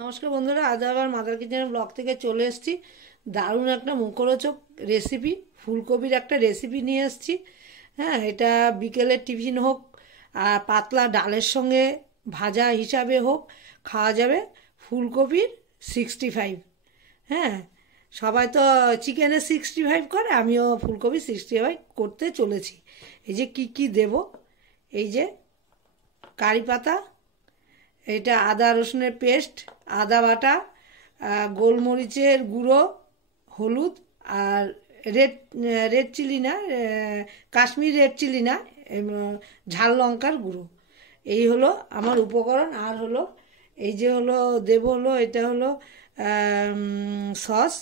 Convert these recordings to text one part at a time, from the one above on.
নমস্কার বন্ধুরা, আজ আবার মাদার কিচেনের ব্লগ থেকে চলে এসেছি। দারুণ একটা মুখরোচক রেসিপি, ফুলকপির একটা রেসিপি নিয়ে এসেছি। হ্যাঁ, এটা বিকেলের টিফিন হোক আর পাতলা ডালের সঙ্গে ভাজা হিসাবে হোক খাওয়া যাবে। ফুলকপির 65। হ্যাঁ, সবাই তো চিকেনের 65 করে, আমিও ফুলকপি 65 করতে চলেছি। এই যে কি দেব, এই যে কারি পাতা, এটা আদা রসুনের পেস্ট, আদা বাটা, গোলমরিচের গুঁড়ো, হলুদ আর রেড রেড চিলি না, কাশ্মীর রেড চিলি না, ঝাল লঙ্কার গুঁড়ো। এই হলো আমার উপকরণ। আর হলো এই যে হলো দেব হলো এটা হলো সস।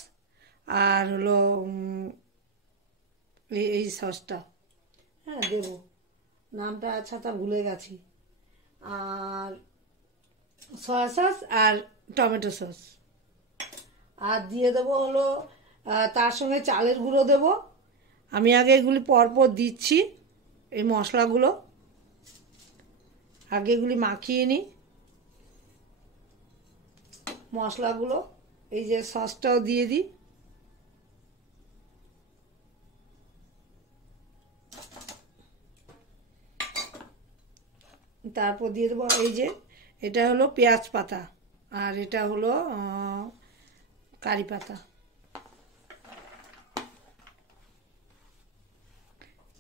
আর হলো এই সসটা, হ্যাঁ দেব, নামটা আচ্ছা তা ভুলে গেছি। আর সয়া সস আর টমেটো সস। আর দিয়ে দেবো হলো তার সঙ্গে চালের গুঁড়ো দেব। আমি আগে এগুলি পরপর দিচ্ছি, এই মশলাগুলো আগে এগুলি মাখিয়ে নিই। মশলাগুলো এই যে সসটাও দিয়ে দিই। তারপর দিয়ে দেবো এই যে এটা হলো পেঁয়াজ পাতা, আর এটা হলো কারি পাতা।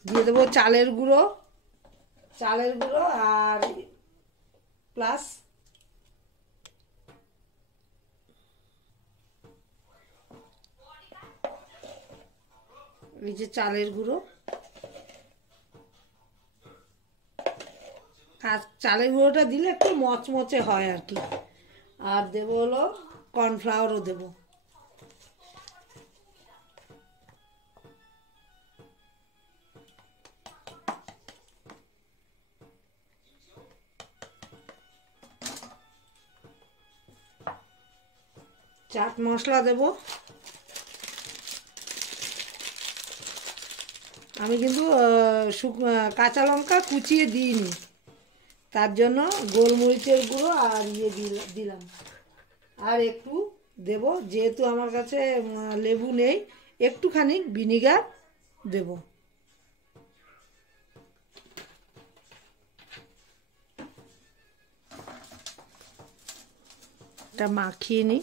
দিয়ে দেবো চালের গুঁড়ো আর প্লাস এই যে চালের গুঁড়ো। আর চালের গুঁড়োটা দিলে একটু মচমচে হয় আর কি। আর দেবো হলো কর্নফ্লাওয়ারও দেবো। চাট মশলা দেব। আমি কিন্তু কাঁচা লঙ্কা কুচিয়ে দিইনি, তার জন্য গোলমরিচের গুঁড়ো আর দিলাম। আর একটু দেব, যেহেতু আমার কাছে লেবু নেই, একটুখানি ভিনিগার দেব। এটা মাখিয়ে নিই।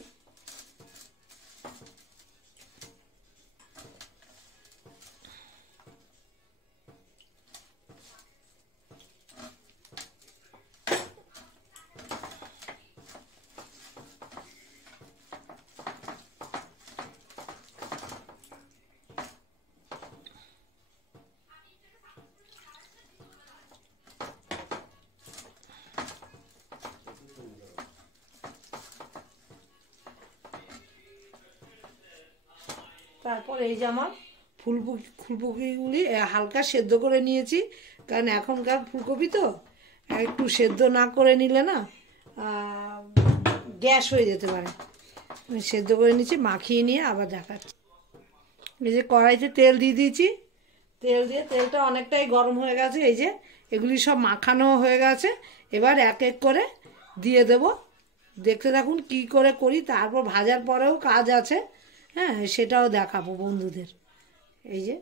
তারপর এই যে আমার ফুলকপিগুলি হালকা সেদ্ধ করে নিয়েছি, কারণ এখনকার ফুলকপি তো একটু সেদ্ধ না করে নিলে না গ্যাস হয়ে যেতে পারে। সেদ্ধ করে নিয়েছি, মাখিয়ে নিয়ে আবার দেখাচ্ছি। এই যে কড়াইতে তেল দিয়ে দিয়েছি, তেলটা অনেকটাই গরম হয়ে গেছে। এই যে এগুলি সব মাখানো হয়ে গেছে, এবার এক এক করে দিয়ে দেব। দেখতে থাকুন কি করে করি, তারপর ভাজার পরেও কাজ আছে, হ্যাঁ সেটাও দেখাবো বন্ধুদের। এই যে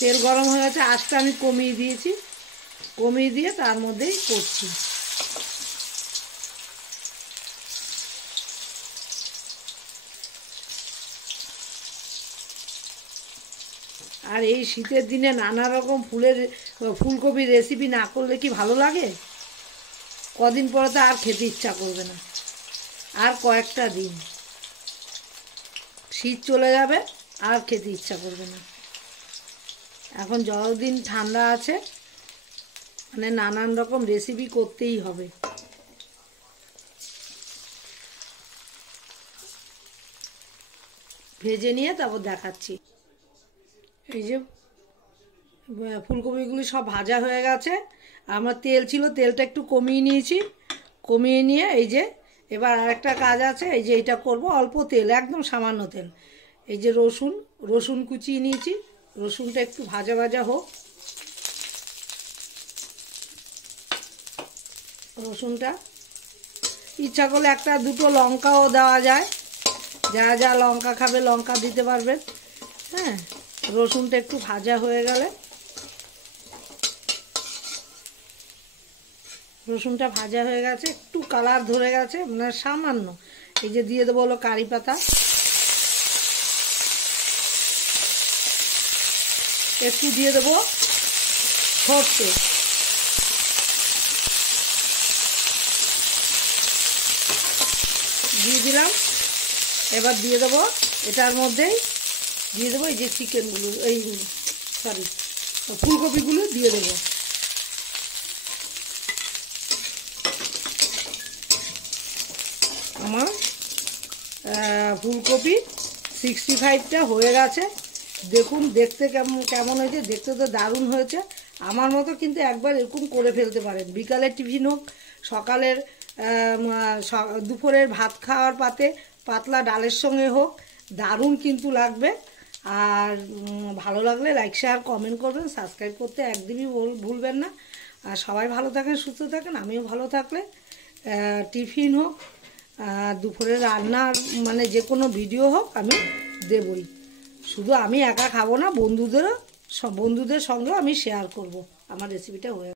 তেল গরম হয়ে গেছে, আঁচটা আমি কমিয়ে দিয়েছি, কমিয়ে দিয়ে তার মধ্যেই করছি। আর এই শীতের দিনে নানা রকম ফুলকপির রেসিপি না করলে কি ভালো লাগে? কদিন পরে তো আর খেতে ইচ্ছা করবে না। আর কয়েকটা দিন শীত চলে যাবে, আর খেতে ইচ্ছা করবে না। এখন যতদিন ঠান্ডা আছে মানে নানান রকম রেসিপি করতেই হবে। ভেজে নিয়ে তারপর দেখাচ্ছি। এই যে ফুলকপিগুলি সব ভাজা হয়ে গেছে। আমার তেল ছিল, তেলটা একটু কমিয়ে নিয়েছি, কমিয়ে নিয়ে এই যে এবার আরেকটা কাজ আছে। এই যে এটা করব, অল্প তেল, একদম সামান্য তেল। এই যে রসুন কুচিয়ে নিয়েছি, রসুনটা একটু ভাজা ভাজা হোক। রসুনটা ইচ্ছা করলে একটা দুটো লঙ্কাও দেওয়া যায়, যারা যা লঙ্কা খাবে লঙ্কা দিতে পারবেন। হ্যাঁ, রসুনটা একটু ভাজা হয়ে গেলে, রসুনটা ভাজা হয়ে গেছে, একটু কালার ধরে গেছে, মানে সামান্য, এই যে দিয়ে দেবো হলো কারি পাতা, একটু দিয়ে দেবো সর্ষে, দিয়ে দিলাম। এবার দিয়ে দেবো এটার মধ্যেই দিয়ে দেবো এই যে চিকেনগুলো, এই সরি ফুলকপিগুলো দিয়ে দেবো। আমার ফুলকপি 65টা হয়ে গেছে। দেখুন দেখতে কেমন হয়েছে, দেখতে তো দারুণ হয়েছে। আমার মতো কিন্তু একবার এরকম করে ফেলতে পারেন, বিকালের টিফিন হোক, সকালের দুপুরের ভাত খাওয়ার পাতে পাতলা ডালের সঙ্গে হোক, দারুণ কিন্তু লাগবে। আর ভালো লাগলে লাইক শেয়ার কমেন্ট করবেন, সাবস্ক্রাইব করতে একদমই ভুলবেন না। আর সবাই ভালো থাকেন, সুস্থ থাকেন, আমিও ভালো থাকলে টিফিন হোক, দুপুরে রান্নার মানে যে কোনো ভিডিও হোক আমি দেবই। শুধু আমি একা খাবো না, বন্ধুদের সঙ্গেও আমি শেয়ার করব আমার রেসিপিটা হয়ে।